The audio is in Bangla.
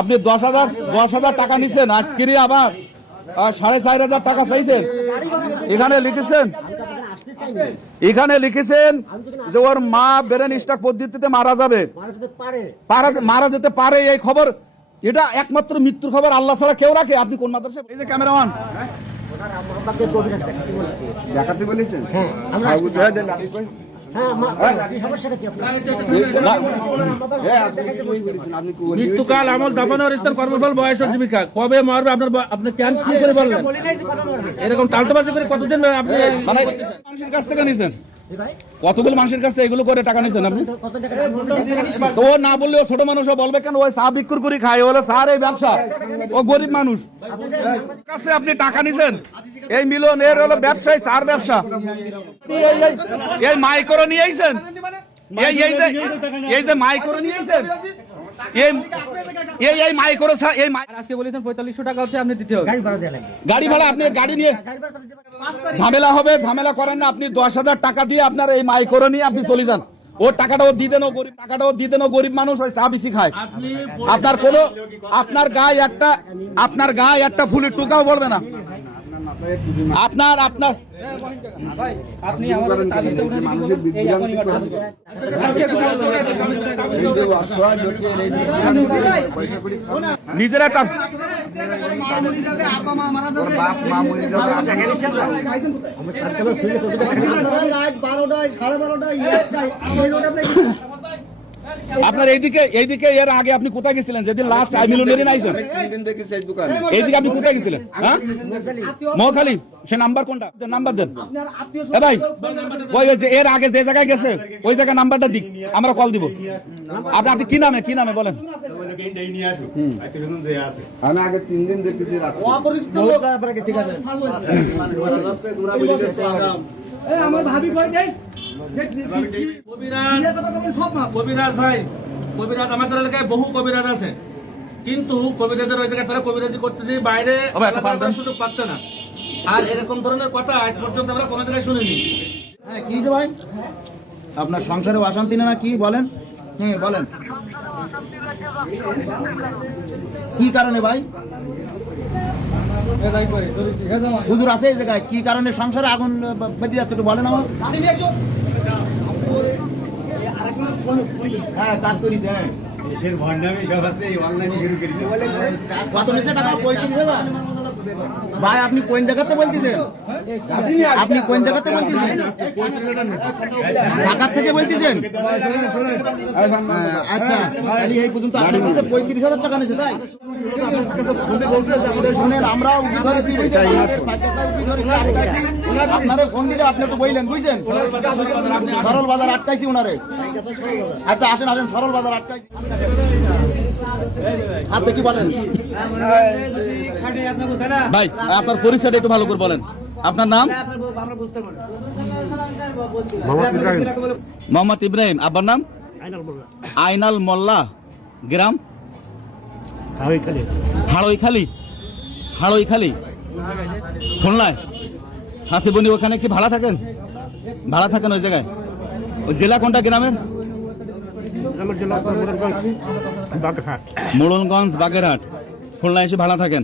আপনি 10,000 টাকা নিছেন, আজকেরই আবার 4,500 টাকা চাইছেন। এখানে লিখেছেন যে ওর মা ব্রেন স্ট্রোক পদ্ধতিতে মারা যাবে, মারা যেতে পারে। এই খবর, এটা একমাত্র মৃত্যুর খবর আল্লাহ ছাড়া কেউ রাখে? আপনি কোন মাদ্রাসায়? এই যে ক্যামেরাম্যান দেখাতে বলেছেন। মৃত্যুকাল, আমল, দাফনের স্থান, কর্মফল, বয়স, জীবিকা, কবে মরবে আপনার, আপনি কেন কি করে বললেন? এরকম তালটোবাজি করে কতদিন আপনি মানে মানুষের কাছ থেকে নিছেন? কতগুলো মানুষের কাছে এগুলো করে টাকা নিছেন আপনি? তো ও না বললেও ছোট মানুষ বলবে কেন ওই চা বিক্রি করে খায়, ওরা স্যার এই ব্যবসা, ও গরিব মানুষ। কাছে আপনি টাকা নিছেন, এই মিলন এর হলো ব্যবসায়, চার ব্যবসা। এই মাইক্রো নিয়ে আইছেন, এই যে মাইক্রো নিয়ে আইছেন, এই মাইক্রো এই আজকে বলেছেন 4500 টাকা হচ্ছে আপনি দিতে হবে গাড়ি ভাড়া। আপনি গাড়ি নিয়ে ঝামেলা হবে, ঝামেলা করেন না। আপনি 10,000 টাকা দিয়ে আপনার এই মাইক্রো নিয়ে আপনি চলে যান। ওর টাকাটাও দিয়ে দেন, গরিব টাকাটাও দিয়ে দেন, গরিব মানুষ ওই চা বেশি খায়। আপনার কোনো, আপনার গায়ে একটা ফুলের টুকাও বলবে না। আপনার নিজের একটা আপনার এইদিকে এর আগে আপনি কোথায় গেছিলেন? যেদিন লাস্ট আই মিলনেরই নাইছেন, এইদিকে আপনি কোথায় গেছিলেন? হ্যাঁ, মৌখালি। সে নাম্বার কোনটা? নাম্বার দেন ভাই। ওই যে এর আগে যে জায়গায় গেছে ওই জায়গায় নাম্বারটা দিক, আমরা কল দিব। আপনি কি নামে বলেন? আমি আগে 3 দিন দেখেছি আমার ভাবি কই যাই কবিরাজ ভাই, কবিরাজ আমাদের এলাকায় বহু কবিরাজ আছে, কিন্তু কবিরাজের ওই জায়গায় তারা কবিরাজি করতেছে, বাইরে সুযোগ পাচ্ছে না। আর এরকম ধরনের কথা আজ পর্যন্ত আমরা কোনো জায়গায় শুনিনি। হ্যাঁ, কি যে ভাই আপনার সংসারে অশান্তি না কি বলেন? হ্যাঁ বলেন, কি কারণে ভাই? হুজুর আছে এই জায়গায়, কি কারণে সংসারে আগুন বেঁধে যাচ্ছে একটু বলেন আমার। হ্যাঁ, কাজ করিস। হ্যাঁ, কত নিচে টাকা? 35,000। ভাই আপনি কোন জায়গাতে বলতেছেন? আপনি কোন জায়গাতে বলতেছেন? ঢাকা থেকে বলতেছেন? আচ্ছা, খালি এই পর্যন্ত 35,000 টাকা নিয়েছে তাই? শোনেন, আমরা আপনারা ফোন দিলে আপনি একটু বললেন, বুঝছেন? সরল বাজার আটকাইছি ওনারে। আচ্ছা আসেন, সরল বাজার আটকাইছি। আপনি কি বলেন ভাই? আপনার পরিচয়টা একটু ভালো করে বলেন। আপনার নাম? মোহাম্মদ ইব্রাহিম। আব্বার নাম? আইনাল মোল্লা। গ্রাম? হাড়ইখালি, খুলনায়। সাঁসিবনি ওখানে কি ভাড়া থাকেন ওই জায়গায়? ওই জেলা কোনটা গ্রামের? মোড়লগঞ্জ, বাগেরহাট। খুলনায় এসে ভাড়া থাকেন।